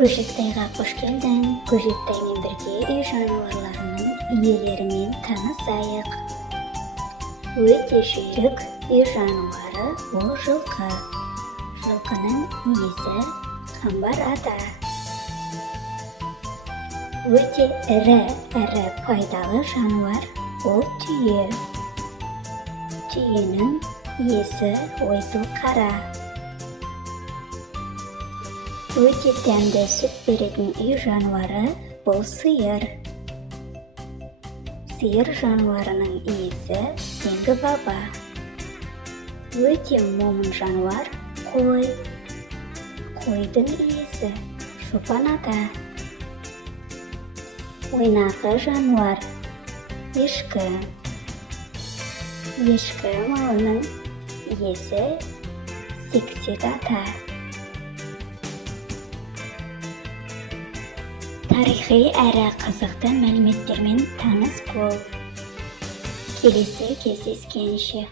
Көжектайға қош келдің. Көжектаймен бірге үй жануарларының иелерімен танысайық. Өте жүйрік үй жануары ол жылқы. Жылқының иесі қамбар ата. Өте ірі пайдалы жануар ол түйе. Түйенің иесі ойсыл қара. Өте дәмді сүт беретін үй жануары бұл сиыр. Сиыр жануарының иесі сеңгі баба. Өте момын жануар қой. Қойдың иесі шопан ата. Ойнақы жануар ешкі. Ешкі малының иесі сексек ата. Тарихи әрі қызықты мәліметтермен таныс бол. Келесі кездескенше.